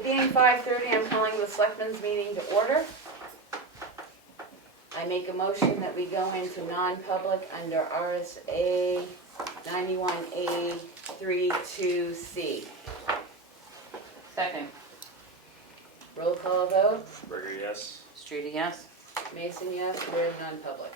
It being 5:30, I'm calling the Selectmen's meeting to order. I make a motion that we go into non-public under RSA 91A32C. Second. Roll call vote. Berger, yes. Streeter, yes? Mason, yes. We're in non-public.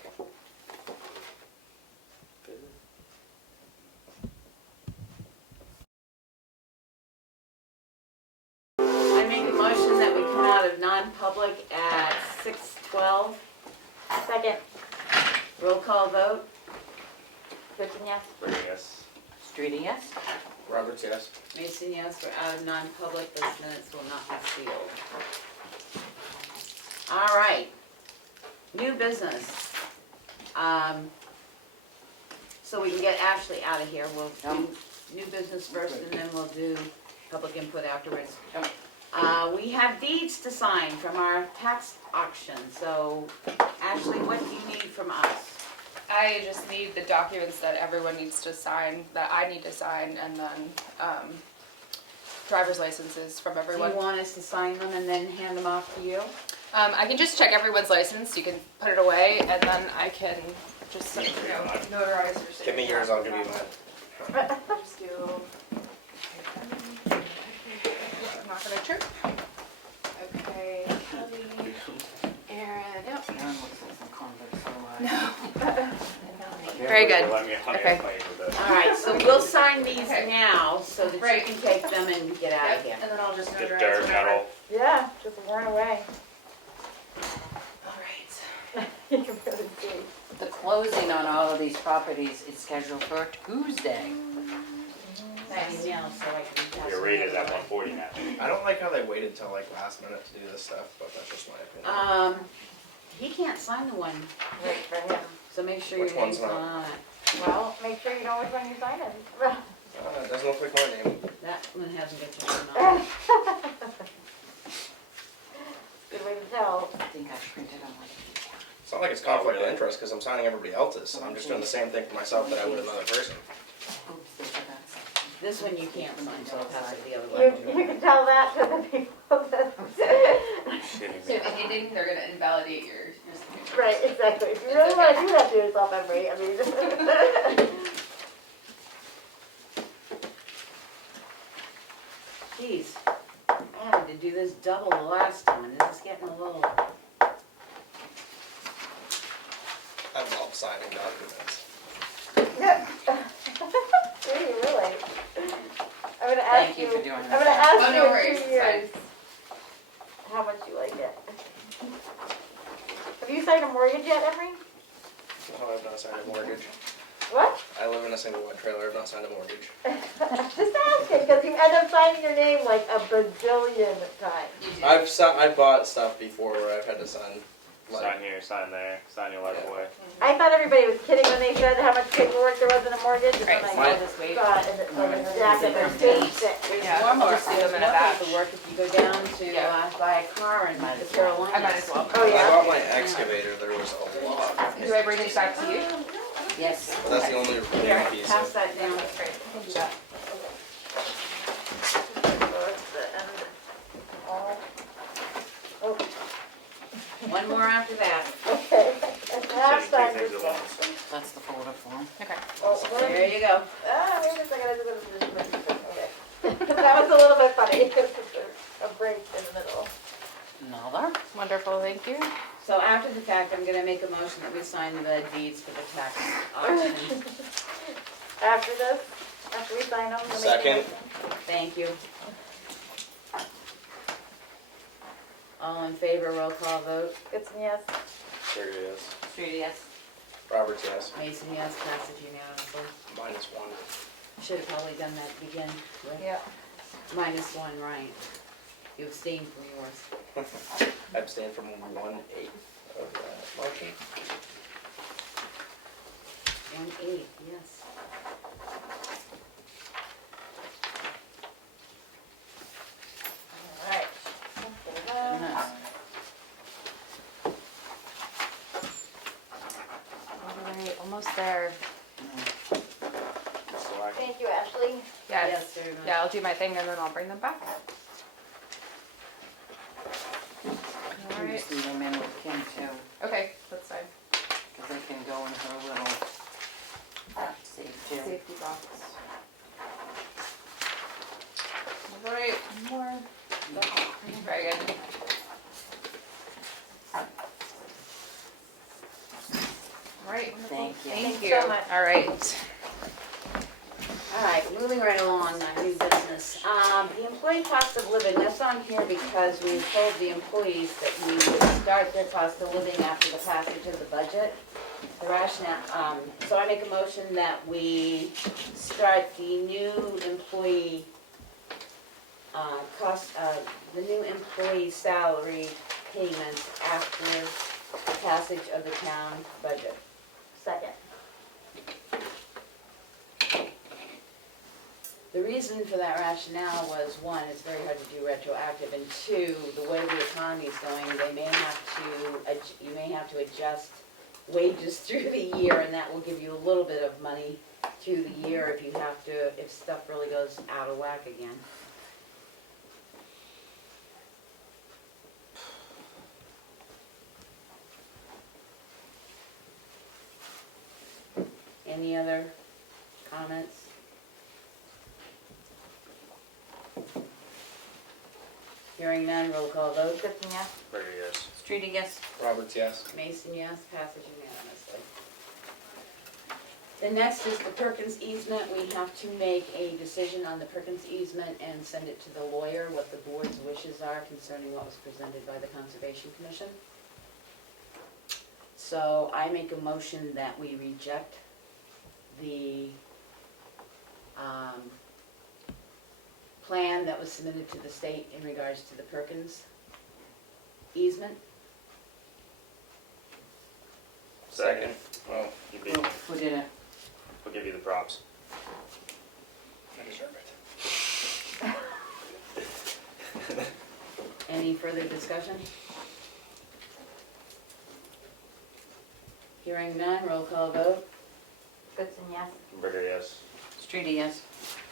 I make a motion that we come out of non-public at 6:12. Second. Roll call vote. Perkins, yes. Berger, yes. Streeter, yes? Roberts, yes. Mason, yes. We're out of non-public. Those minutes will not be sealed. All right. New business. So we can get Ashley out of here. We'll do new business first and then we'll do public input afterwards. Yep. We have deeds to sign from our tax auction. So Ashley, what do you need from us? I just need the documents that everyone needs to sign, that I need to sign, and then driver's licenses from Do everyone. you want us to sign them and then hand them off to you? I can just check everyone's license, you can put it away, and then I can just, notarize your signature. Give me yours, I'll give you mine. Just do. I'm not gonna trip. Okay, Kelly, Aaron, yep. Aaron looks like some convicts, so Very good. Let me Okay. play with it. All right, so we'll sign these Okay. now so that Right. you can take them and get out of Yep, here. and then I'll just The notarize dirt whatever. metal. Yeah, just worn away. All right. You can really see. The closing on all of these properties is scheduled for Tuesday. Sign now so I can pass Your them rate is at away. 140 now. I don't like how they waited till like last minute to do this stuff, but that's just my opinion. He can't sign the one, Right, for him. so make sure Which your name's one's not not? on it. Well, make sure you know which one you're signing. It doesn't look like my name. That one hasn't got your name on it. Good way to tell. I think I printed on my. It's not like it's conflict of really? interest because I'm signing everybody else's. So I'm just doing the same thing for myself that I would another person. Oops, they forgot something. This one you can't sign, so I'll pass it the other You way. can tell that to the people that. Shitting So me. if anything, they're gonna invalidate your signature. Right, exactly. If you really want to do that to yourself, Emery, I mean. Jeez, I had to do this double the last time. This is getting a little, I love signing documents. Do you really? I'm gonna ask Thank you you. for doing I'm that. gonna ask Oh, you no in worries, 2 it's years how much you like it. Have you signed a mortgage yet, Emery? No, I've not signed a mortgage. What? I live in a single wide trailer. I've not signed a mortgage. Just asking, because you end up signing your name like a bazillion times. You do. I bought stuff before where I've had to sign. Sign Like, here, sign there, sign your life away. I thought everybody was kidding when they said how much paperwork there was in a mortgage, and then Right. I I'll just wait. saw it, and it's like a jacket that's this thick. there's Yeah, more, I'll just do there's them in a more batch. paperwork if you go down to Yeah. buy a car in Might the as well. Carolinas. I might as well. Oh, when I yeah? bought my excavator, there was a lot. Do I bring these back to you? Yes. But that's the only Here, real piece pass of. that down. That's great. So it's the end. Oh, One more after that. okay. And So half you signed take this the one. That's the folder form. Okay. Oh, There you go. wait a second, okay. That was a little bit funny, a break in the middle. Another? Wonderful, thank you. So after the fact, I'm gonna make a motion that we sign the deeds for the tax auction. After this, after we sign them. we'll make a Second. motion. Thank you. All in favor, roll call vote. It's a yes. Berger, yes. Streeter, yes? Roberts, yes. Mason, yes, passes unanimously. -1. Should have probably done that to begin with. Yeah. -1, right. You abstained from yours. I abstain from 1/8 of that motion. 1/8, yes. All right. Nice. All right, almost there. So I Thank you, Ashley. Yes. Yes, very much. Yeah, I'll do my thing and then I'll bring them back. Alright. see them in with Kim too, Okay, that's fine. because they can go in her little safe too. Safety box. Alright, one more. Very good. Alright, wonderful. Thank you. Thank Thanks you. so much. Alright. All right, moving right along on new business. The employee cost of living, that's on here because we told the employees that we would start their cost of living after the passage of the budget. The rationale, so I make a motion that we start the new employee the new employee salary payments after the passage of the town budget. Second. The reason for that rationale was, one, it's very hard to do retroactive, and two, the way the economy is going, you may have to adjust wages through the year, and that will give you a little bit of money through the year if stuff really goes out of whack again. Any other comments? Hearing none, roll call vote. Gibson, yes? Berger, yes. Streety, yes. Roberts, yes. Mason, yes. Passage unanimously. The next is the Perkins Easement. We have to make a decision on the Perkins Easement and send it to the lawyer, what the board's wishes are concerning what was presented by the Conservation Commission. So I make a motion that we reject the plan that was submitted to the state in regards to the Perkins easement. Second. Oh, You beat me. Who did it? We'll give you the props. I deserve it. Any further discussion? Hearing none, roll call vote. Gibson, yes? Berger, yes. Streety, yes.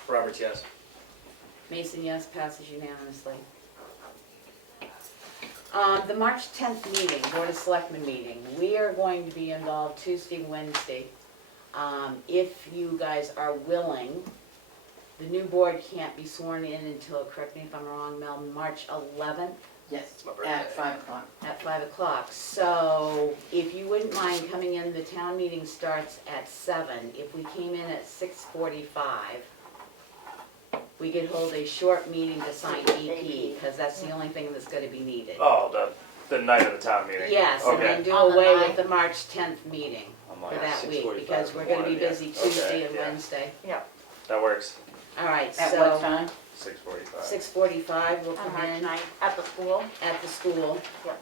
Roberts, yes. Mason, yes, passes unanimously. The March 10th meeting, Board of Selectmen meeting, we are going to be involved Tuesday, Wednesday. If you guys are willing, the new board can't be sworn in until, correct me if I'm wrong, Mel, March 11th Yes, It's my birthday. at 5 o'clock. at 5 o'clock. So if you wouldn't mind coming in, the town meeting starts at 7. If we came in at 6:45, we could hold a short meeting to sign EP, because that's the only thing that's gonna be needed. Oh, the night of the town meeting. Yes, and Okay. then do On the away ninth. with the March 10th meeting I'm for like that week, 6:45 because in we're the gonna be morning, yeah. busy Tuesday Okay, and yeah. Wednesday. Yep. That works. All right, At what so time? 6:45. 6:45 will On come March in 9th, at the school? at the school Yep.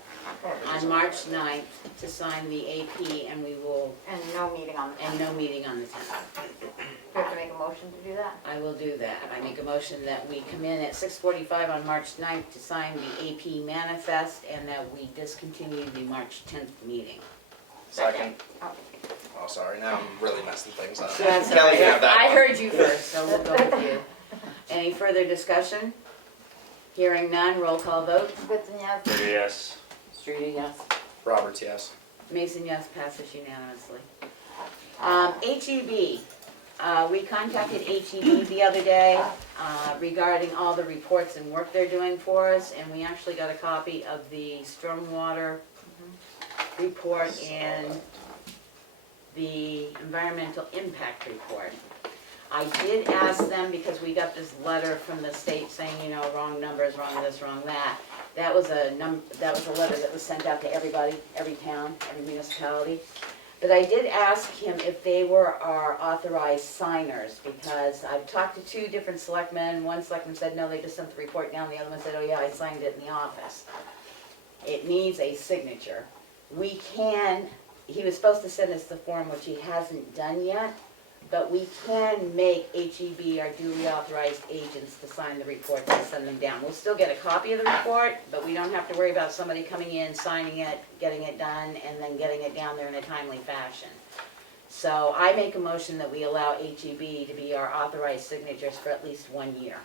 on March 9th to sign the AP, and we will, And no meeting on the and 10th. no meeting on the 10th. Do you have to make a motion to do that? I will do that. I make a motion that we come in at 6:45 on March 9th to sign the AP manifest, and that we discontinue the March 10th meeting. Second. Oh. Oh, sorry, now I'm really messing things up. So that's all Kelly can right. have that I one. heard you first, so we'll go with you. Any further discussion? Hearing none, roll call vote. Gibson, yes? Berger, yes. Streety, yes. Roberts, yes. Mason, yes, passes unanimously. HEB, we contacted HEB the other day regarding all the reports and work they're doing for us, and we actually got a copy of the stormwater report and the environmental impact report. I did ask them, because we got this letter from the state saying, wrong numbers, wrong this, wrong that. That was a letter that was sent out to everybody, every town, every municipality. But I did ask him if they were our authorized signers, because I've talked to 2 different selectmen. One selectman said, no, they just sent the report down. The other one said, oh yeah, I signed it in the office. It needs a signature. He was supposed to send us the form, which he hasn't done yet, but we can make HEB our duly authorized agents to sign the reports and send them down. We'll still get a copy of the report, but we don't have to worry about somebody coming in, signing it, getting it done, and then getting it down there in a timely fashion. So I make a motion that we allow HEB to be our authorized signatures for at least 1 year.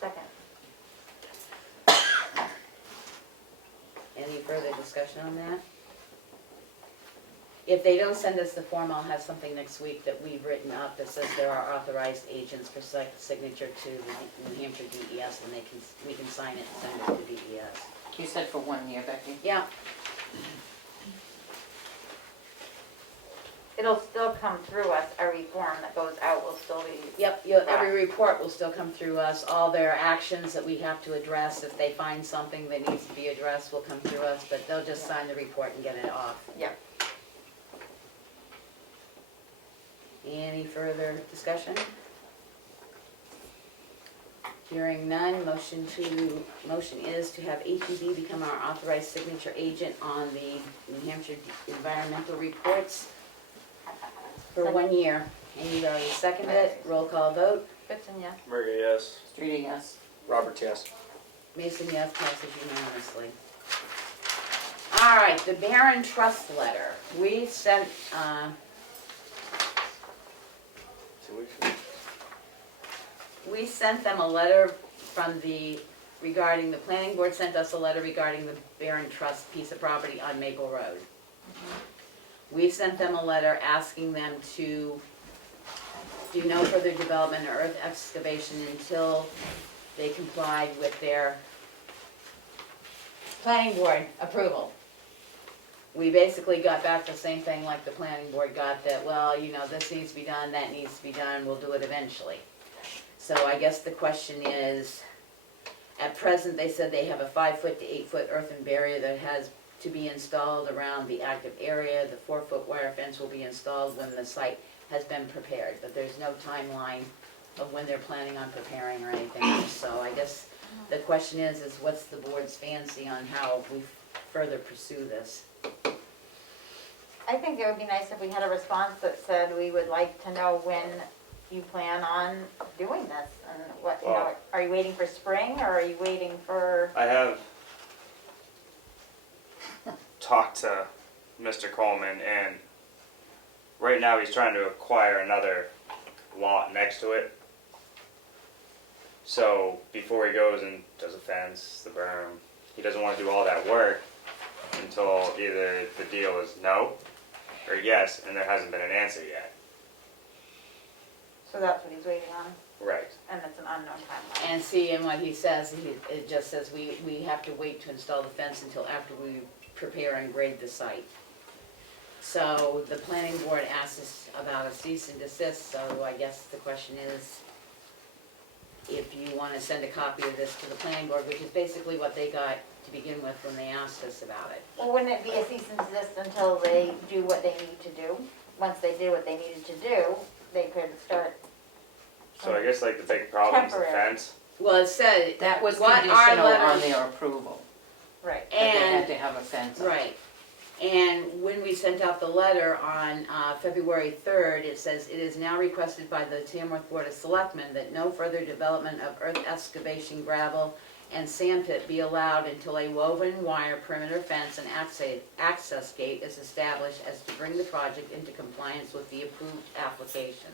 Second. Any further discussion on that? If they don't send us the form, I'll have something next week that we've written up that says there are authorized agents for signature to the New Hampshire DES, and we can sign it and send it to DES. You said for 1 year, Becky? Yeah, It'll still come through us, every form that goes out will still be, yep, every report will still come through us. All their actions that we have to address, if they find something that needs to be addressed, will come through us, but they'll just sign the report and get it off. yeah. Any further discussion? Hearing none, motion is to have HEB become our authorized signature agent on the New Hampshire environmental reports for 1 year. Amy already seconded it, roll call vote. Goodson, yes. Berger, yes. Streeting, yes. Roberts, yes. Mason, yes, passes unanimously. All right, the Barron Trust letter. We sent, we sent them a letter regarding, the planning board sent us a letter regarding the Barron Trust piece of property on Maple Road. We sent them a letter asking them to do no further development or earth excavation until they complied with their planning board approval. We basically got back the same thing like the planning board got, that, well, you know, this needs to be done, that needs to be done, we'll do it eventually. So I guess the question is, at present, they said they have a 5-foot to 8-foot earthen barrier that has to be installed around the active area. The 4-foot wire fence will be installed when the site has been prepared, but there's no timeline of when they're planning on preparing or anything else. So I guess the question is what's the board's fancy on how we further pursue this? I think it would be nice if we had a response that said we would like to know when you plan on doing this, and what, you know, Well- are you waiting for spring, or are you waiting for, I have talked to Mr. Coleman, and right now he's trying to acquire another lot next to it. So before he goes and does a fence, the berm, he doesn't want to do all that work until either the deal is no or yes, and there hasn't been an answer yet. so that's what he's waiting on, Right. and it's an unknown timeline. And see, and what he says, it just says we have to wait to install the fence until after we prepare and grade the site. So the planning board asked us about a cease and desist, so I guess the question is if you want to send a copy of this to the planning board, which is basically what they got to begin with when they asked us about it. Well, wouldn't it be a cease and desist until they do what they need to do? Once they did what they needed to do, they could start, So I guess like the big problem is the Temporary. fence. Well, it said, That was what our conditional on letters- their approval, right. that they had and, to have a fence up. right. And when we sent out the letter on February 3rd, it says, it is now requested by the Tamworth Board of Selectmen that no further development of earth excavation, gravel, and sand pit be allowed until a woven wire perimeter fence and access gate is established as to bring the project into compliance with the approved application.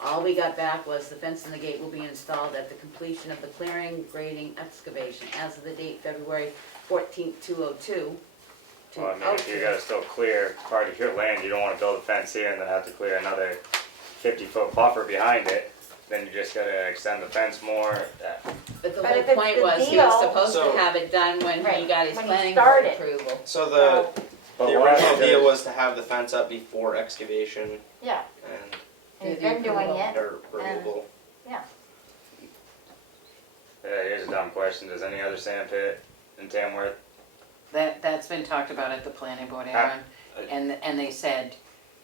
All we got back was the fence and the gate will be installed at the completion of the clearing, grading, excavation, as of the date February 14th, 2002. Well, I mean, if you gotta still clear part of your land, you don't wanna build a fence here and then have to clear another 50-foot buffer behind it, then you just gotta extend the fence more. But the But whole if it's point the was, he was deal- supposed So- to have it done when he Right, got his when he planning board started. approval. So So, But the why original does- deal was to have the fence up before excavation yeah, and and he's Do the been doing approval. it, or removal. yeah. Yeah, here's a dumb question. Does any other sand pit in Tamworth? That's been talked about at the planning board, Aaron, and they said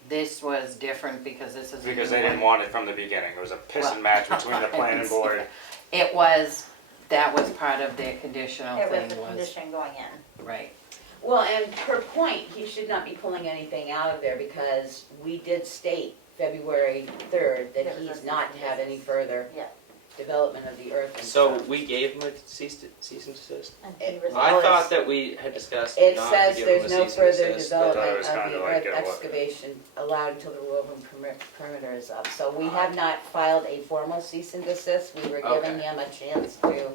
this was different because this is a Because new they didn't one. want it from the beginning. It was a piss Well, and match between the I planning can board. It was, that was part of their conditional It was thing the was, condition going in. right. Well, and per point, he should not be pulling anything out of there because we did state February 3rd that There was he's a not to have any further Yeah. development of the earth and So stuff. we gave him a cease and desist. And he It- resolved I Well, thought it's- that we had discussed It not says to give him a there's no cease and further desist. I thought it development was of kinda the like earth a what- excavation allowed until the woven perimeter is up. So we have not filed a formal cease and desist. We were giving Okay. him a chance to,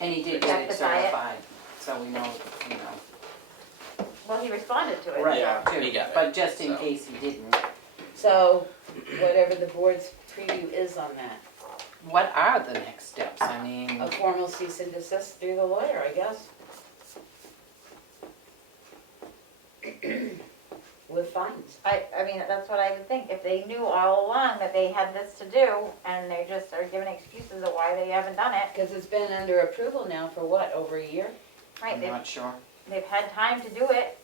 And he did get it Rectify it. certified, so we know, you know. Well, he responded to it. Right, Yeah, too, he got it, but just in so. case he didn't. So, whatever the board's preview is on that, What are the next steps? I mean, a formal cease and desist through the lawyer, I guess. With fines. I mean, that's what I would think, if they knew all along that they had this to do, and they just are giving excuses of why they haven't done it. Because it's been under approval now for what, over a year? Right, I'm not sure. they've had time to do it.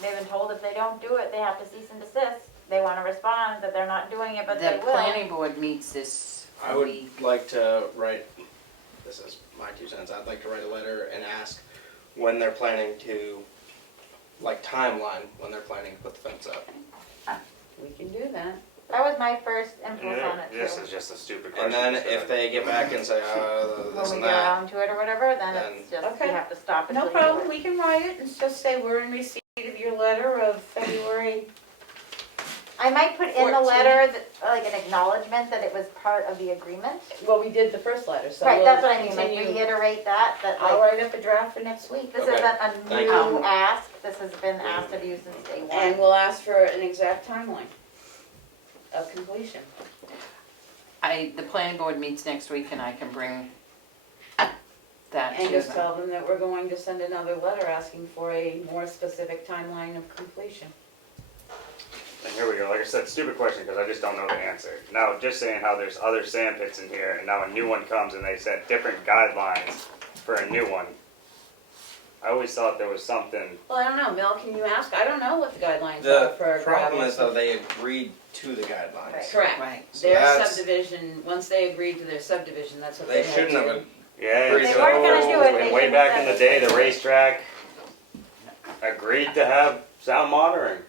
They've been told if they don't do it, they have to cease and desist. They wanna respond that they're not doing it, but they The will. planning board meets this I would week. like to write, this is my 2 cents, I'd like to write a letter and ask when they're planning to, like timeline, when they're planning to put the fence up. We can do that. That was my first impulse on it This too. is just a stupid question. And then just if to- they get back and say, When this we and get that, around to it or whatever, then then- it's just, Okay. you have to stop it. No till you do problem, it. we can write it and just say we're in receipt of your letter of February. I might put in the 14. letter that, like an acknowledgement that it was part of the agreement. Well, we did the first letter, so Right, we'll that's what I mean, like continue. reiterate that I'll like, write up a draft for next week. this Okay. isn't a Thank new you. ask, this has been asked of you since day one. And we'll ask for an exact timeline of completion. The planning board meets next week and I can bring that And to just them. tell them that we're going to send another letter asking for a more specific timeline of completion. And here we go, like I said, stupid question, because I just don't know the answer. Now, just saying how there's other sand pits in here, and now a new one comes and they set different guidelines for a new one. I always thought there was something, Well, I don't know, Mel, can you ask? I don't know what the guidelines are the for problem gravel. is though, they agreed to the guidelines. Right. Correct. Right. So Their that's- subdivision, once they agreed to their subdivision, that's what they They had shouldn't to. have, yeah, They and weren't gonna do it, they and way shouldn't back have in the said day, it. the racetrack agreed to have sound monitoring.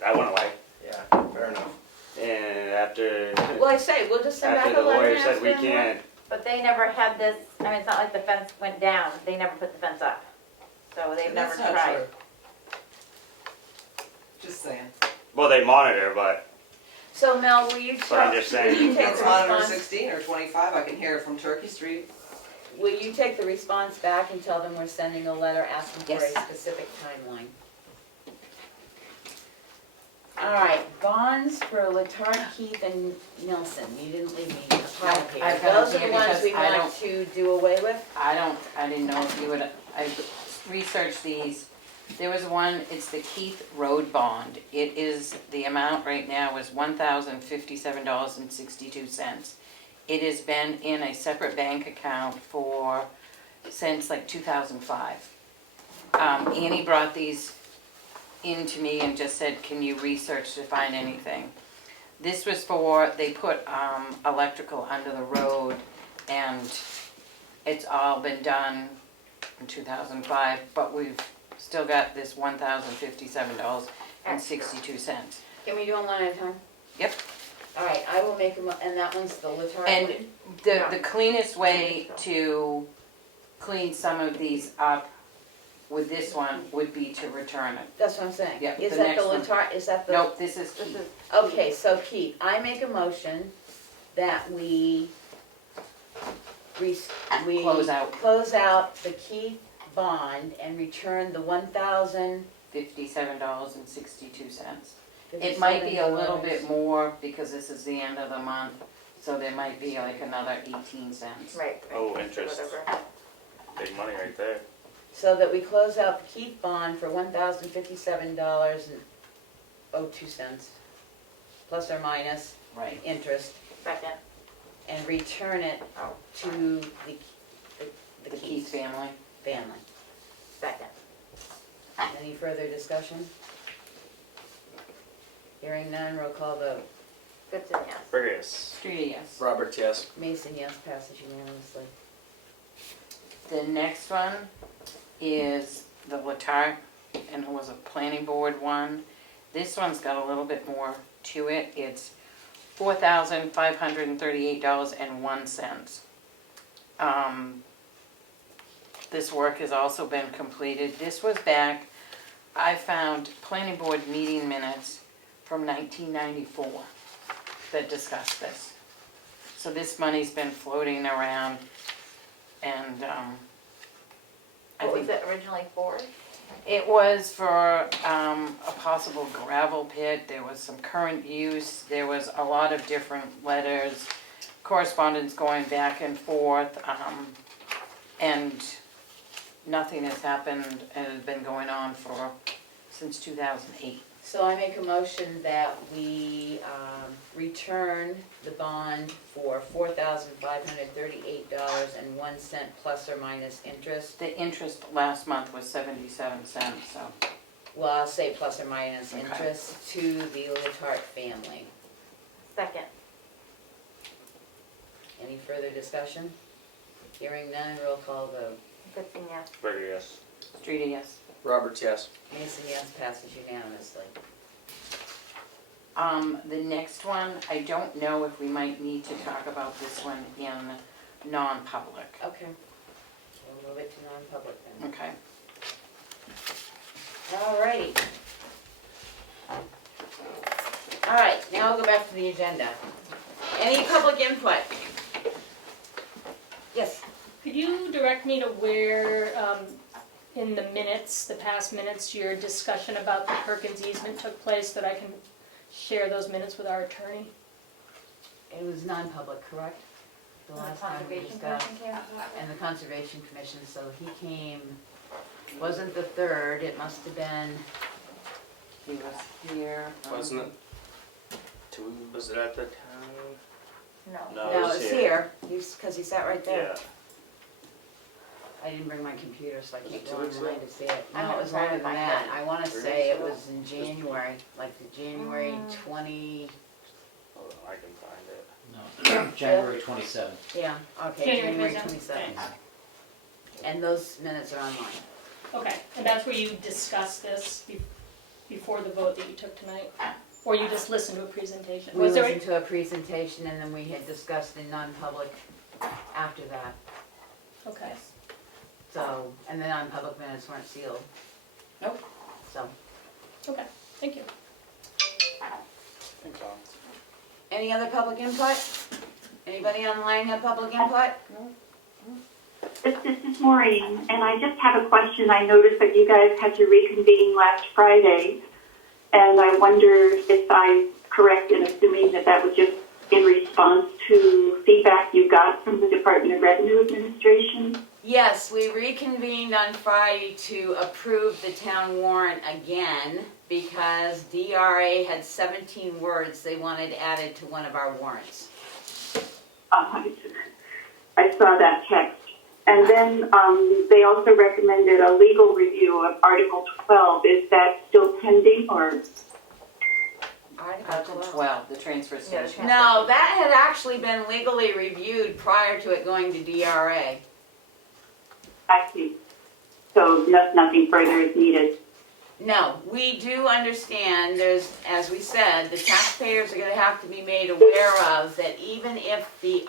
That went away. yeah, fair enough. And after, Well, I say, we'll just send after back the a letter lawyer and said ask we for more. can't, But they never had this, I mean, it's not like the fence went down, they never put the fence up. So they've never That's not tried. true. Just saying. well, they monitor, but So Mel, will you But I'm talk, just will saying. you take Let's the monitor response, 16 or 25, I can hear it from Turkey Street. will you take the response back and tell them we're sending a letter asking for a Yes. specific timeline? All right, bonds for Letard, Keith, and Nelson, you didn't leave me a pile No, here. I've got them Those are the here ones because we I want don't- to do away with? I didn't know if you would, I researched these. There was one, it's the Keith Road Bond. It is, the amount right now is $1,057.62. It has been in a separate bank account since like 2005. Annie brought these in to me and just said, can you research to find anything? This was for, they put electrical under the road and it's all been done in 2005, but we've still got this $1,057.62. Can we do them one at a time? Yep. All right, I will make them, and that one's the Letard one? And the cleanest way to clean some of these up with this one would be to return it. That's what I'm saying. Yeah, Is the that next the one. Letard, is that the? Nope, this is This Keith. is, Okay, so Keith, I make a motion that we Close out. close out the Keith bond and return the $57.62. It might be a little bit more because this is the end of the month, so there might be like another 18 cents. right. oh, interest, Whatever. big money right there. So that we close out the Keith bond for $1,057.02, plus or minus Right. interest, Second. and return it to the The Keith family. family. Second. Any further discussion? Hearing none, roll call vote. Goodson, yes. Burgess. Street, yes. Roberts, yes. Mason, yes, passes unanimously. The next one is the Letard, and it was a planning board one. This one's got a little bit more to it. It's $4,538.01. This work has also been completed. This was back, I found planning board meeting minutes from 1994 that discuss this. So this money's been floating around, and I What think was it originally for? It was for a possible gravel pit, there was some current use, there was a lot of different letters, correspondence going back and forth, and nothing has happened and has been going on since 2008. So I make a motion that we return the bond for $4,538.01 plus or minus interest. The interest last month was 77 cents, so. Well, I'll say plus or minus Okay. interest to the Letarte family. Second. Any further discussion? Hearing none, roll call vote. Goodson, yes. Burger, yes. Streety, yes. Roberts, yes. Mason, yes, passes unanimously. The next one, I don't know if we might need to talk about this one in non-public. Okay. We'll move it to non-public then. Okay. All righty. All right, now we'll go back to the agenda. Any public input? Yes. Could you direct me to where, in the minutes, the past minutes, your discussion about the Perkins Easement took place, that I can share those minutes with our attorney? It was non-public, correct? The last time we Conservation discussed. Commission came up with that? And the Conservation Commission, so he came, wasn't the 3rd, it must have been, He was here. Wasn't it? Was it at the town? No. No, no, it's here, because he sat right there. Yeah. I didn't bring my computer, so I Was can't it go 2 weeks online ago? to see it. I'm No, it gonna was try longer to than find that. it. I want to 3 say weeks it ago? was in January, like the January 20, Hold on, I can find it. No, January 27th. yeah, okay, January January 27th. 27th. And those minutes are online. Okay, and that's where you discussed this before the vote that you took tonight? Or you just listened to a presentation? We Was there? listened to a presentation and then we had discussed in non-public after that. Okay, So, and the non-public minutes weren't sealed. Nope. So, okay, thank you. Thanks, Tom. any other public input? Anybody online have public input? This is Maureen, and I just have a question. I noticed that you guys had to reconvene last Friday, and I wonder if I'm correct in assuming that that was just in response to feedback you got from the Department of Revenue Administration? Yes, we reconvened on Friday to approve the town warrant again because DRA had 17 words they wanted added to one of our warrants. I saw that text. And then they also recommended a legal review of Article 12. Is that still pending, or? Article 12, the transfer station. No, that had actually been legally reviewed prior to it going to DRA. I see. So nothing further is needed. No, we do understand there's, as we said, the taxpayers are gonna have to be made aware of that even if the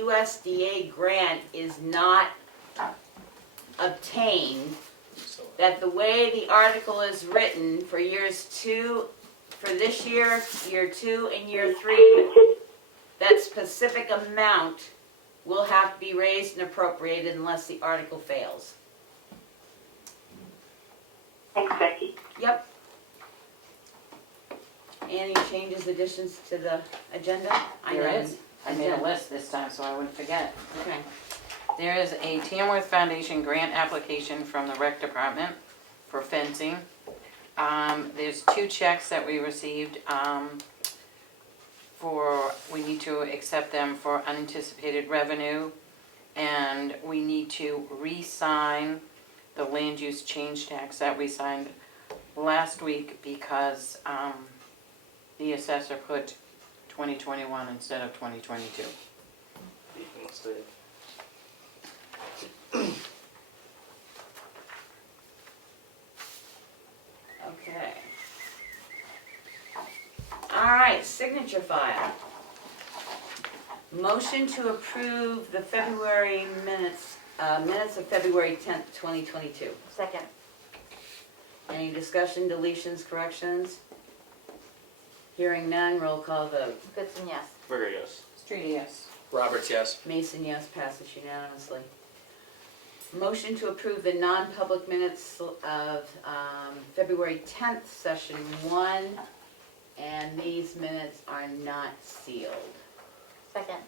USDA grant is not obtained, that the way the article is written for for this year, year 2 and year 3, that specific amount will have to be raised and appropriated unless the article fails. Thanks, Becky. Yep. Any changes, additions to the agenda? There is. I made a list this time so I wouldn't forget. Okay. There is a Tamworth Foundation grant application from the rec department for fencing. There's 2 checks that we received we need to accept them for unanticipated revenue, and we need to re-sign the land use change tax that we signed last week because the assessor put 2021 instead of 2022. Let's do it. Okay. All right, signature file. Motion to approve the February minutes of February 10th, 2022. Second. Any discussion, deletions, corrections? Hearing none, roll call vote. Goodson, yes. Burger, yes. Streety, yes. Roberts, yes. Mason, yes, passes unanimously. Motion to approve the non-public minutes of February 10th, session 1, and these minutes are not sealed. Second.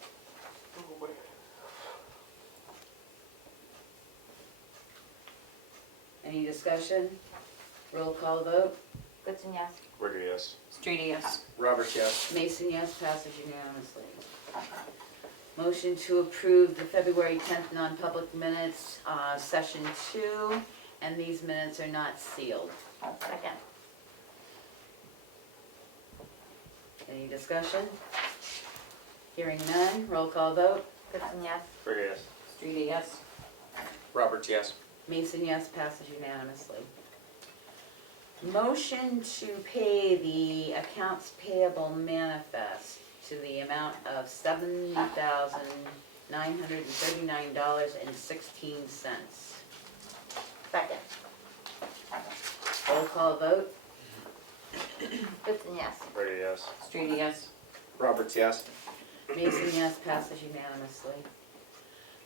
Any discussion? Roll call vote. Goodson, yes. Rigger, yes. Streety, yes. Roberts, yes. Mason, yes, passes unanimously. Motion to approve the February 10th non-public minutes, session 2, and these minutes are not sealed. Second. Any discussion? Hearing none, roll call vote. Goodson, yes. Rigger, yes. Streety, yes. Roberts, yes. Mason, yes, passes unanimously. Motion to pay the accounts payable manifest to the amount of $70,939.16. Second. Roll call vote. Goodson, yes. Rigger, yes. Streety, yes. Roberts, yes. Mason, yes, passes unanimously.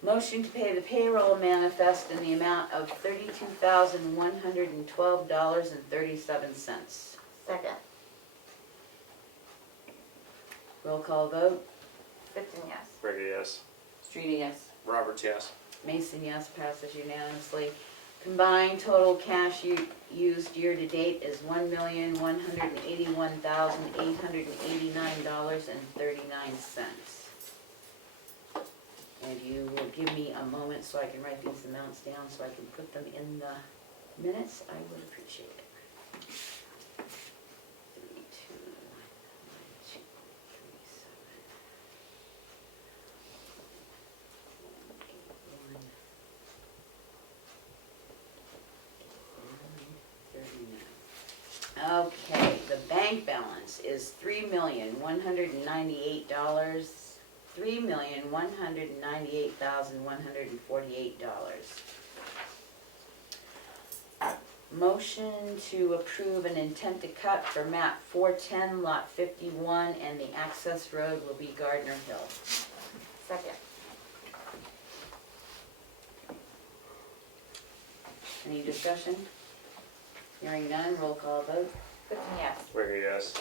Motion to pay the payroll manifest in the amount of $32,112.37. Second. Roll call vote. Goodson, yes. Rigger, yes. Streety, yes. Roberts, yes. Mason, yes, passes unanimously. Combined total cash used year-to-date is $1,181,889.39. And you will give me a moment so I can write these amounts down so I can put them in the minutes. I would appreciate it. 32,937. Okay, the bank balance is $3,198,148. Motion to approve an intent to cut for map 410, lot 51, and the access road will be Gardner Hill. Second. Any discussion? Hearing none, roll call vote. Goodson, yes. Rigger, yes.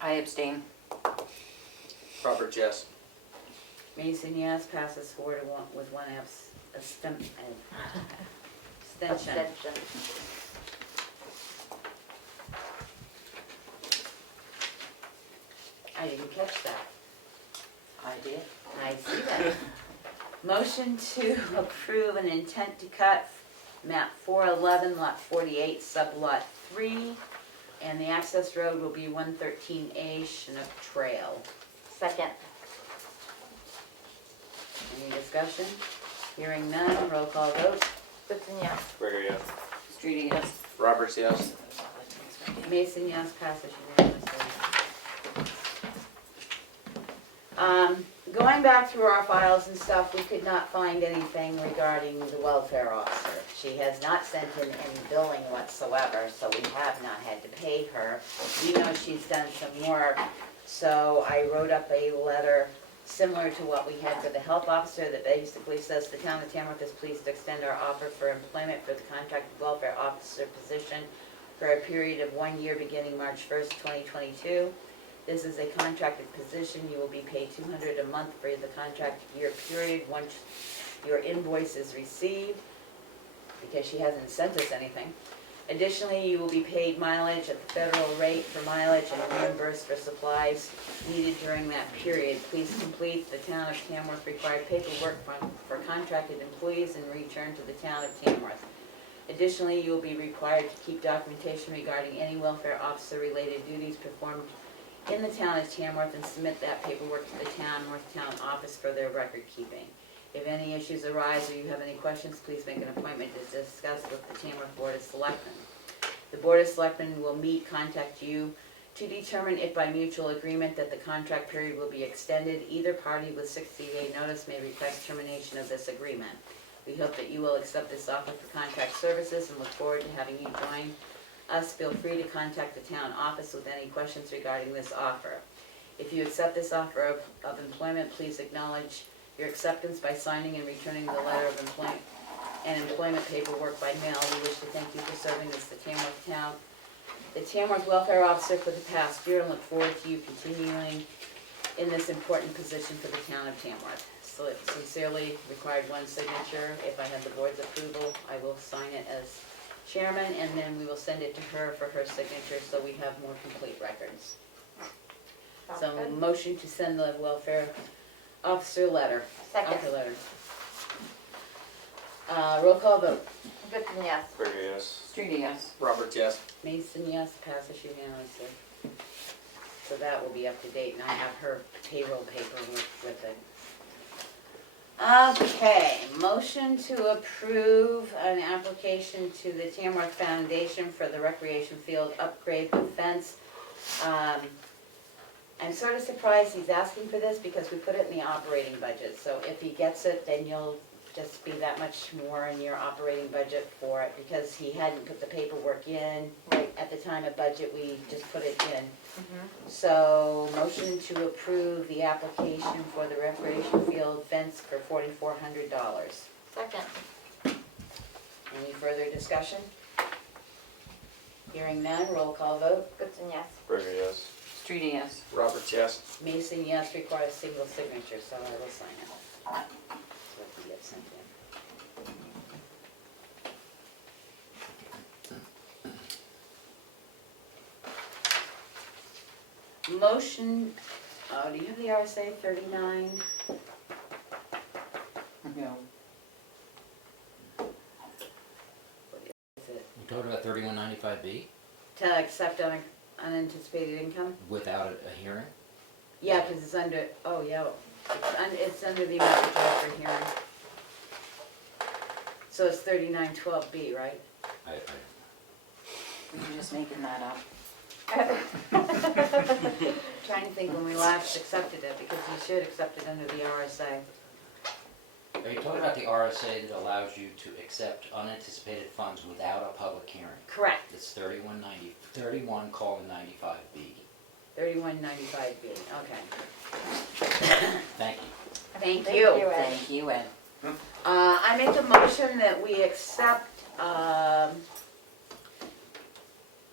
I abstain. Roberts, yes. Mason, yes, passes 4-1 with one abstention. Abstention. I didn't catch that. I did. I see that. Motion to approve an intent to cut map 411, lot 48, sublot 3, and the access road will be 113A Chinook Trail. Second. Any discussion? Hearing none, roll call vote. Goodson, yes. Rigger, yes. Streety, yes. Roberts, yes. Mason, yes, passes unanimously. Going back through our files and stuff, we could not find anything regarding the welfare officer. She has not sent in any billing whatsoever, so we have not had to pay her. We know she's done some work, so I wrote up a letter similar to what we had for the health officer that basically says the town of Tamworth is pleased to extend our offer for employment for the contracted welfare officer position for a period of 1 year beginning March 1st, 2022. This is a contracted position. You will be paid $200 a month for the contract year period once your invoice is received, because she hasn't sent us anything. Additionally, you will be paid mileage at the federal rate for mileage and reimbursed for supplies needed during that period. Please complete the town of Tamworth required paperwork for contracted employees and return to the town of Tamworth. Additionally, you will be required to keep documentation regarding any welfare officer related duties performed in the town of Tamworth and submit that paperwork to the Tamworth Town Office for their record keeping. If any issues arise or you have any questions, please make an appointment to discuss with the Tamworth Board of Selectmen. The Board of Selectmen will contact you to determine if by mutual agreement that the contract period will be extended. Either party with 60-day notice may request termination of this agreement. We hope that you will accept this offer for contract services and look forward to having you join us. Feel free to contact the town office with any questions regarding this offer. If you accept this offer of employment, please acknowledge your acceptance by signing and returning the letter of and employment paperwork by mail. We wish to thank you for serving as the Tamworth town, the Tamworth welfare officer for the past year, and look forward to you continuing in this important position for the town of Tamworth. So sincerely, required one signature. If I have the board's approval, I will sign it as chairman, and then we will send it to her for her signature so we have more complete records. Sounds So good. motion to send the welfare officer letter. Second. Offer letter. Roll call vote. Goodson, yes. Berger, yes. Streety, yes. Roberts, yes. Mason, yes, passes unanimously. So that will be up to date, and I have her payroll paper with it. Okay, motion to approve an application to the Tamworth Foundation for the recreation field upgrade with fence. I'm sort of surprised he's asking for this because we put it in the operating budget. So if he gets it, then you'll just be that much more in your operating budget for it, because he hadn't put the paperwork in. Right at the time of budget, we just put it in. So, motion to approve the application for the recreation field fence for $4,400. Second. Any further discussion? Hearing none, roll call vote. Goodson, yes. Berger, yes. Streety, yes. Roberts, yes. Mason, yes, requires single signature, so I will sign it. So it can get sent in. Motion, do you have the RSA 39? No. What is it? We talked about 3195B To accept unanticipated income? without a hearing? Yeah, because it's under, oh yeah, it's under the amount of for hearing. So it's 3912B, right? You're just making that up. Trying to think when we last accepted it, because you should accept it under the RSA. Are you talking about the RSA that allows you to accept unanticipated funds without a public hearing? Correct, It's 31:95B. 3195B, okay. Thank you. Thank Thank you. you, Ed. Thank you, Ed. I make a motion that we accept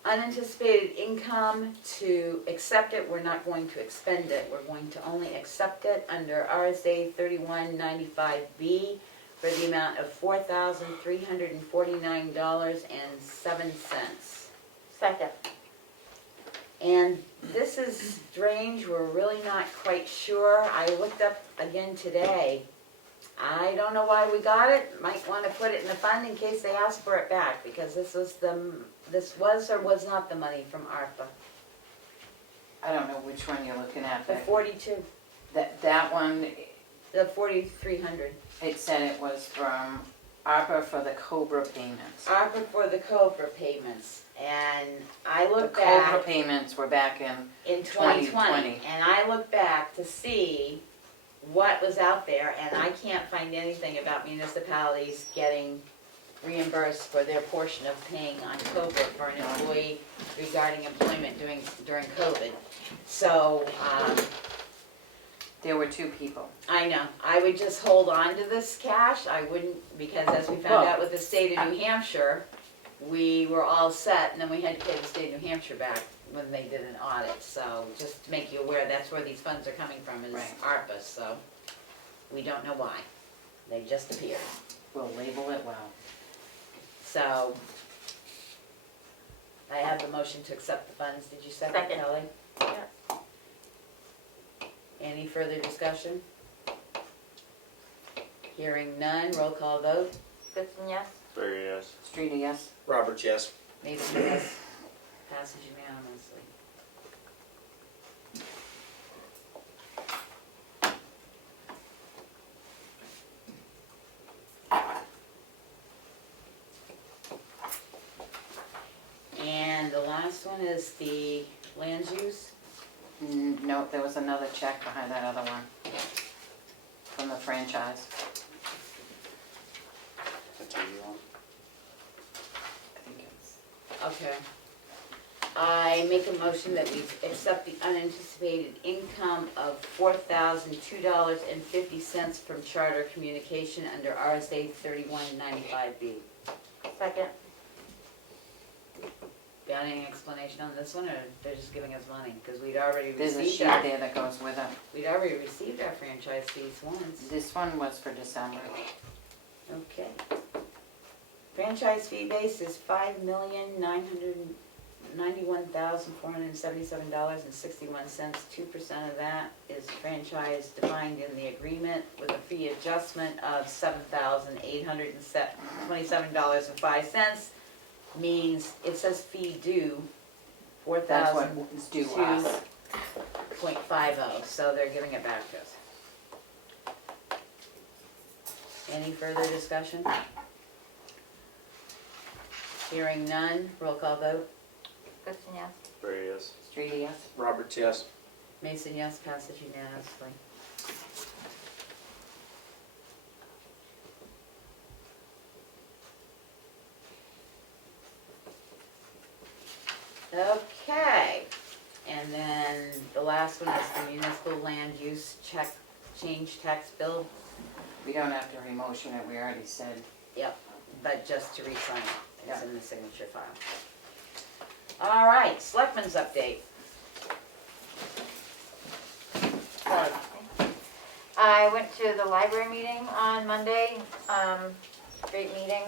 unanticipated income. To accept it, we're not going to expend it. We're going to only accept it under RSA 3195B for the amount of $4,349.07. Second. And this is strange, we're really not quite sure. I looked up again today. I don't know why we got it. Might want to put it in the fund in case they ask for it back, because this was or was not the money from ARPA. I don't know which one you're looking at, The but 42, that one, the 4,300. it said it was from ARPA for the COBRA payments. ARPA for the COBRA payments. And I The looked COBRA back payments were back in, in 2020, 2020. and I looked back to see what was out there, and I can't find anything about municipalities getting reimbursed for their portion of paying on COBRA for an employee regarding employment during COVID. So, there were two people. I know, I would just hold on to this cash. I wouldn't, because as we found Well, out with the state of New Hampshire, we were all set, and then we had to pay the state of New Hampshire back when they did an audit. So just to make you aware, that's where these funds are coming from, is Right. ARPA, so we don't know why. They just appeared. We'll label it well. So I have the motion to accept the funds. Did you second, Second. Kelly? Yes. Any further discussion? Hearing none, roll call vote. Goodson, yes. Berger, yes. Streety, yes. Roberts, yes. Mason, yes. Passes unanimously. And the last one is the land use. No, there was another check behind that other one from the franchise. That's what you want. I think it's, Okay. I make a motion that we accept the unanticipated income of $4,002.50 from Charter Communication under RSA 3195B. Second. Got any explanation on this one, or they're just giving us money? Because we'd already There's a received sheet our, there that goes with it. we'd already received our franchise fees once. This one was for December. Okay. Franchise fee base is $5,991,477.61. 2% of that is franchise defined in the agreement with a fee adjustment of $7,827.05. Means it says fee due, That's what is due us. 4,002.50, so they're giving it back to us. Any further discussion? Hearing none, roll call vote. Kristen, yes. Brady, yes. Street, yes? Roberts, yes. Mason, yes, passes unanimously. Okay, and then the last one is the municipal land use change tax bill. We don't have to re-motion it, we already said. Yep, but just to re-sign it, it's in the signature file. All right, Selectmen's update. I went to the library meeting on Monday, great meeting,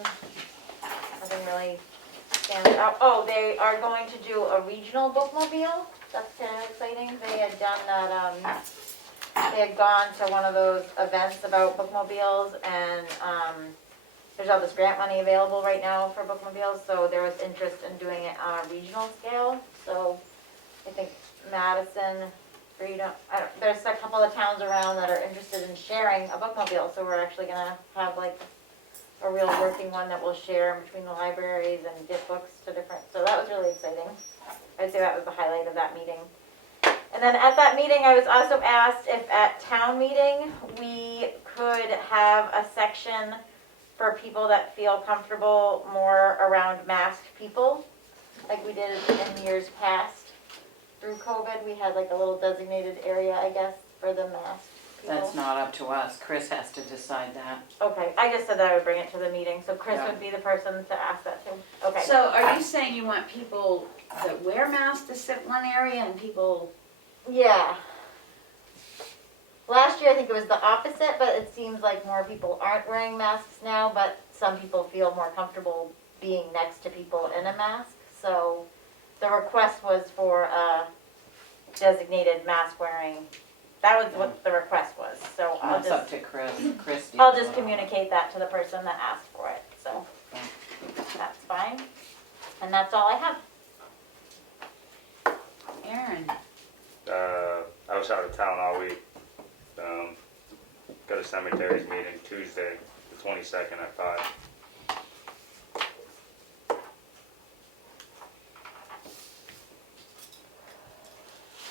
nothing really stands out. Oh, they are going to do a regional bookmobile, that's kind of exciting. They had done that, they had gone to one of those events about bookmobiles, and there's all this grant money available right now for bookmobiles, so there was interest in doing it on a regional scale. So I think Madison, Freedom, there's a couple of towns around that are interested in sharing a bookmobile, so we're actually gonna have like a real working one that we'll share between the libraries and get books to different, so that was really exciting. I'd say that was the highlight of that meeting. And then at that meeting, I was also asked if at town meeting, we could have a section for people that feel comfortable more around masked people, like we did in years past. Through COVID, we had like a little designated area, I guess, for the masked people. That's not up to us, Chris has to decide that. Okay, I just said that I would bring it to the meeting, so Chris Yeah. would be the person to ask that to. Okay. So are you saying you want people that wear masks to sit in one area and people, Yeah. Last year, I think it was the opposite, but it seems like more people aren't wearing masks now, but some people feel more comfortable being next to people in a mask. So the request was for a designated mask wearing. That was what the request was, so I'll That's up just, to Chris, Chris. I'll deals just with it. communicate that to the person that asked for it, so Okay. that's fine. And that's all I have. Aaron? I was out of town all week. Got a cemeteries meeting Tuesday, the 22nd at 5.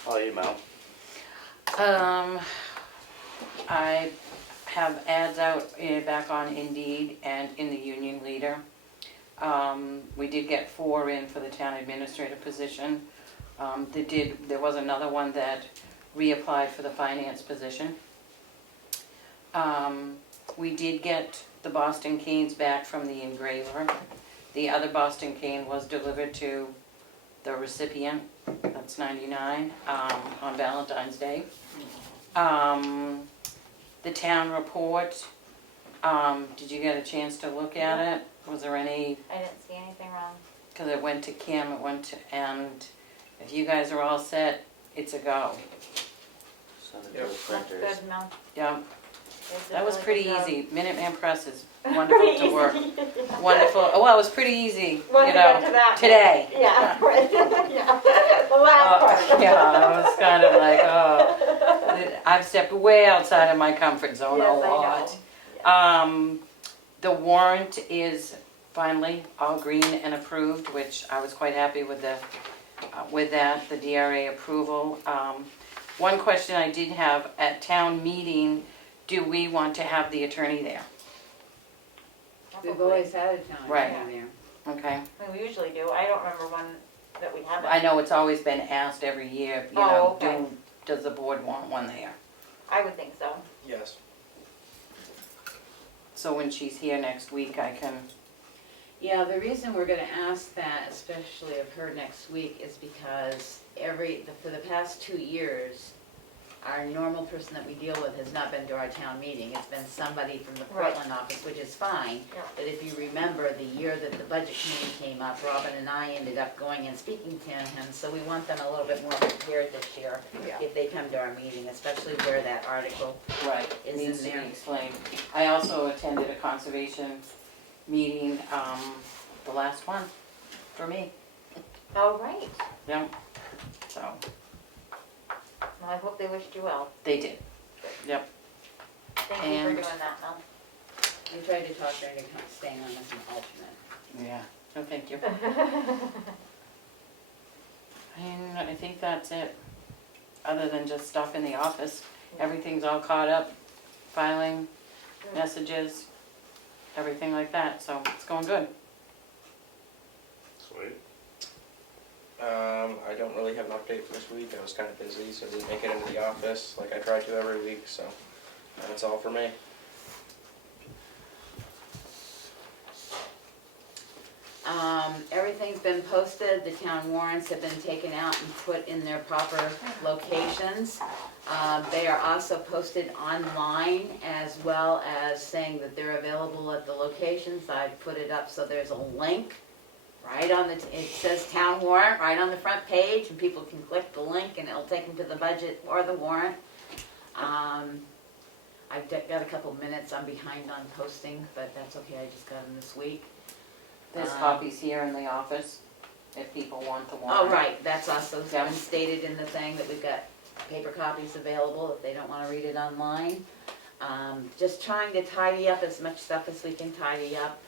I'll email. I have ads out back on Indeed and in the Union Leader. We did get 4 in for the town administrator position. There was another one that reapplied for the finance position. We did get the Boston canes back from the engraver. The other Boston cane was delivered to the recipient, that's 99, on Valentine's Day. The town report, did you get a chance to look at it? Was there any, I didn't see anything wrong. because it went to Kim, and if you guys are all set, it's a go. That's good, Mel. Yeah, They did that was really pretty good job. easy. Minuteman Press is wonderful to work. Wonderful, well, it was pretty easy, When you we got know, to that, today. Yeah, right, yeah, the last part. Yeah, I was kind of like, oh, I've stepped way outside of my comfort zone a Yes, I lot. know. The warrant is finally all green and approved, which I was quite happy with that, the DRA approval. One question I did have, at town meeting, do we want to have the attorney there? We've always had a town Right. meeting there. Okay, I mean, we usually do. I don't remember when that we haven't. I know it's always been asked every year, you Oh, know, okay. does the board want one there? I would think so. Yes. So when she's here next week, I can, Yeah, the reason we're gonna ask that, especially of her next week, is because for the past 2 years, our normal person that we deal with has not been to our town meeting. It's been somebody from the Right. Portland office, which is fine. Yeah. But if you remember, the year that the budget committee came up, Robin and I ended up going and speaking to him, so we want them a little bit more prepared this year Yeah. if they come to our meeting, especially where that article right, is needs in to there. be explained. I also attended a conservation meeting, the last one, for me, Oh, right. yeah, so, Well, I hope they wished you well. they did, yep. Thank you And- for doing that, Mel. I tried to talk her into staying on as an alternate. Yeah, no, thank you. And I think that's it, other than just stuff in the office. Everything's all caught up, filing, messages, everything like that, so it's going good. Sweet. I don't really have an update for this week. I was kind of busy, so I didn't make it into the office like I try to every week, so that's all for me. Everything's been posted, the town warrants have been taken out and put in their proper locations. They are also posted online as well as saying that they're available at the locations. I've put it up so there's a link right on it says town warrant right on the front page, and people can click the link and it'll take them to the budget or the warrant. I've got a couple minutes, I'm behind on posting, but that's okay, I just got them this week. There's copies here in the office, if people want the warrant. Oh, right, that's also Yeah. been stated in the thing, that we've got paper copies available if they don't wanna read it online. Just trying to tidy up as much stuff as we can tidy up.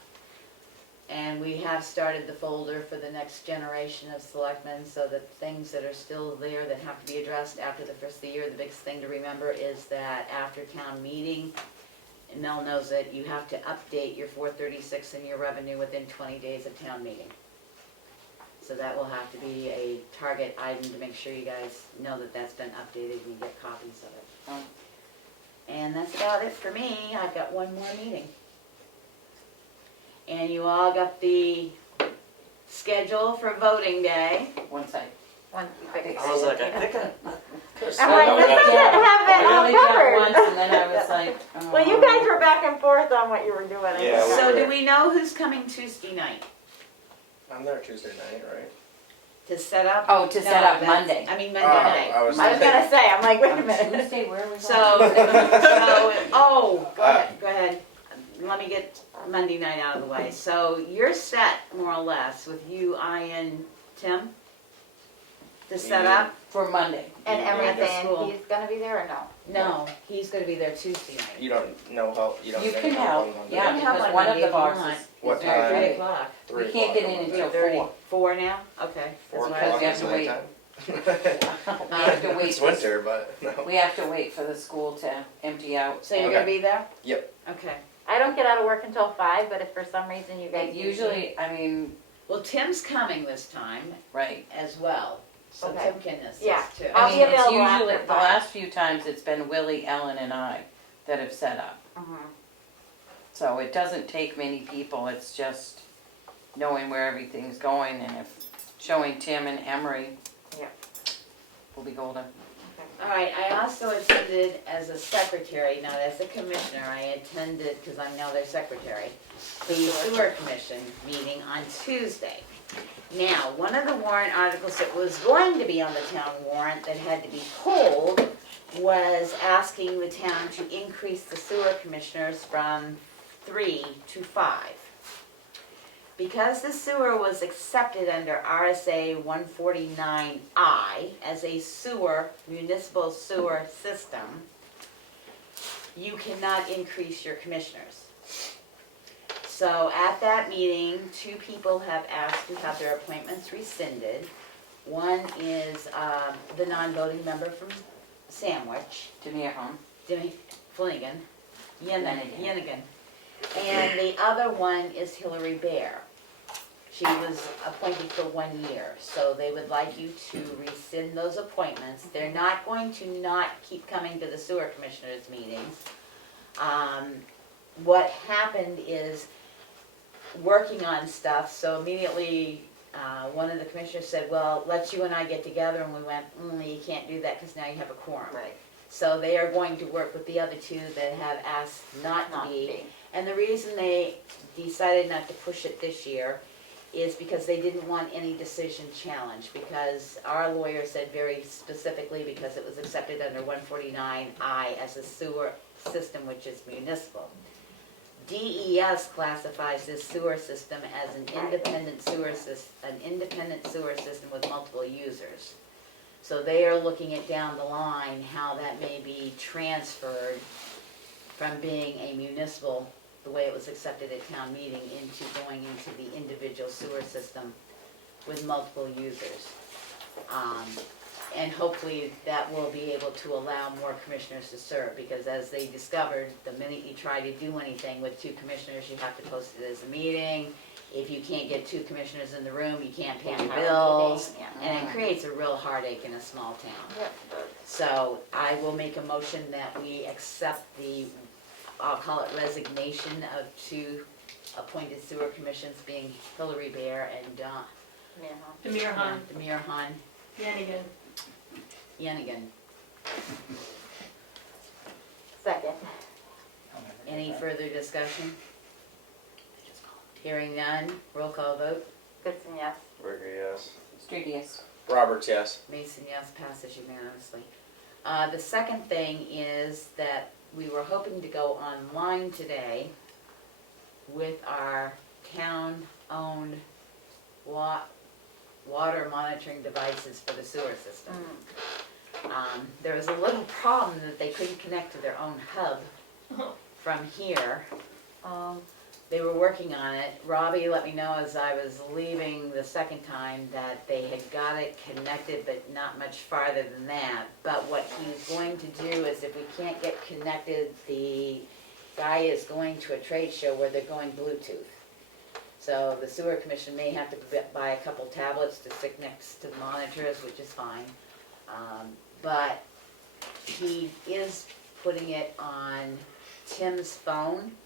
And we have started the folder for the next generation of selectmen, so that things that are still there that have to be addressed after the first of the year, the biggest thing to remember is that after town meeting, and Mel knows that you have to update your 436 and your revenue within 20 days of town meeting. So that will have to be a target item to make sure you guys know that that's been updated and you get copies of it. Um, And that's about it for me. I've got one more meeting. And you all got the schedule for voting day. One side. One, I was like, I think I. I'm like, this doesn't have it I all only got covered. once, and then I was like, oh. Well, you guys were back and forth on what you were doing. I Yeah, think. So do we know who's coming Tuesday night I'm there Tuesday night, right? to set up? Oh, to set No, up that's- Monday. I mean Monday night. I was I was gonna say, I'm like, wait a On minute. Tuesday, where are we going? Go ahead. Let me get Monday night out of the way. So you're set, more or less, with you, I, and Tim? To set Yeah. up? For Monday. And At the everything, school. he's gonna be there or no? No, he's gonna be there Tuesday night. You don't know how, you don't You know can how help, long on yeah, can help because on one of Monday the if you boxes want. is What very time? 3 big. o'clock. We can't get in until 3:30. 4. 4 now? Okay. 4 That's Because o'clock you have is to wait. nighttime. We have to wait. It's for- winter, but no. We have to wait for the school to empty out. So you're gonna Okay. be there? Yep. Okay. I don't get out of work until 5, but if for some reason you guys Like need me- usually, I mean, Well, Tim's coming this time right. as well, so Okay. Tim can assist Yeah. too. I'll I be mean, it's available usually, after the 5. last few times it's been Willie, Ellen, and I that have set up. So it doesn't take many people, it's just knowing where everything's going, and if showing Tim and Emery. Yeah. Will be golden. All right, I also attended as a secretary, not as a commissioner, I attended, because I'm now their secretary, the sewer commission meeting on Tuesday. Now, one of the warrant articles that was going to be on the town warrant that had to be pulled was asking the town to increase the sewer commissioners from 3 to 5. Because the sewer was accepted under RSA 149I as a municipal sewer system, you cannot increase your commissioners. So at that meeting, 2 people have asked to have their appointments rescinded. One is the non-voting member from Sandwich, Denier home. Jimmy Flanagan, Yennigan. Yennigan. And the other one is Hillary Bear. she was appointed for 1 year, so they would like you to rescind those appointments. They're not going to not keep coming to the sewer commissioners' meetings. What happened is working on stuff, so immediately, one of the commissioners said, well, let's you and I get together, and we went, you can't do that, because now you have a quorum. Right. So they are going to work with the other two that have asked not to be. And the reason they decided not to push it this year is because they didn't want any decision challenge, because our lawyer said very specifically, because it was accepted under 149I as a sewer system, which is municipal. DES classifies this sewer system as an independent sewer system with multiple users. So they are looking at down the line how that may be transferred from being a municipal, the way it was accepted at town meeting, into going into the individual sewer system with multiple users. And hopefully that will be able to allow more commissioners to serve, because as they discovered, the minute you try to do anything with 2 commissioners, you have to post it as a meeting. If you can't get 2 commissioners in the room, you can't pay your bills, and it creates a real heartache in a small town. So I will make a motion that we accept the, I'll call it resignation of 2 appointed sewer commissions, being Hillary Bear and Demir Han, Demir Han Yanigan. Yanigan. Second. Any further discussion? Hearing none, roll call vote. Goodson, yes. Burger, yes. Street, yes. Roberts, yes. Mason, yes, passes unanimously. The second thing is that we were hoping to go online today with our town-owned water monitoring devices for the sewer system. There was a little problem that they couldn't connect to their own hub from here. They were working on it. Robbie let me know as I was leaving the second time that they had got it connected, but not much farther than that. But what he's going to do is, if we can't get connected, the guy is going to a trade show where they're going Bluetooth. So the sewer commission may have to buy a couple tablets to stick next to the monitors, which is fine. But he is putting it on Tim's phone.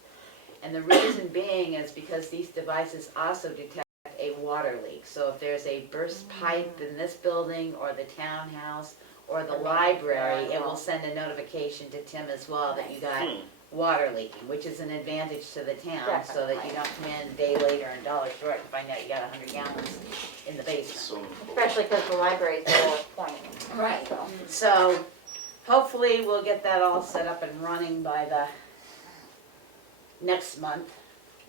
And the reason being is because these devices also detect a water leak. So if there's a burst pipe in this building, or the townhouse, or the library, it will send a notification to Tim as well that you got water leaking, which is an advantage to the town, so that you don't come in a day later and dollar short and find out you got 100 gallons in the basement. Especially because the library is the lowest point. Right. So hopefully we'll get that all set up and running by the next month.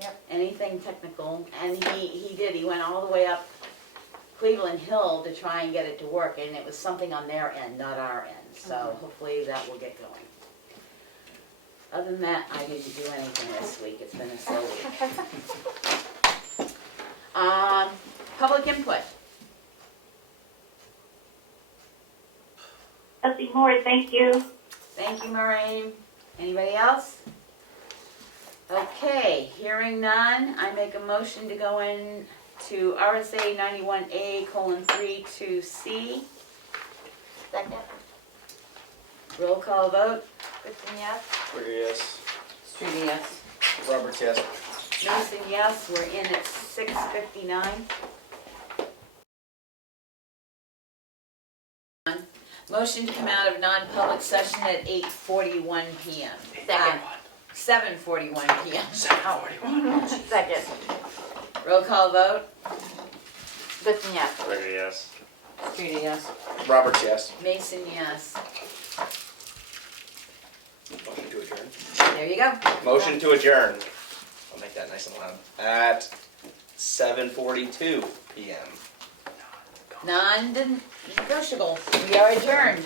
Yep. Anything technical, and he went all the way up Cleveland Hill to try and get it to work, and it was something on their end, not our end. So hopefully that will get going. Other than that, I didn't do anything this week. It's been a slow week. Public input. Nothing more, thank you. Thank you, Maureen. Anybody else? Okay, hearing none, I make a motion to go in to RSA 91A:3-2C. Second. Roll call vote. Goodson, yes. Burger, yes. Street, yes. Roberts, yes. Mason, yes. We're in at 6:59. Motion to come out of non-public session at 8:41 p.m. Second. 7:41 p.m. 7:41. Second. Roll call vote. Goodson, yes. Burger, yes. Street, yes. Roberts, yes. Mason, yes. Motion to adjourn. There you go. Motion to adjourn. I'll make that nice and loud. At 7:42 p.m. Non-negotiable. We are adjourned.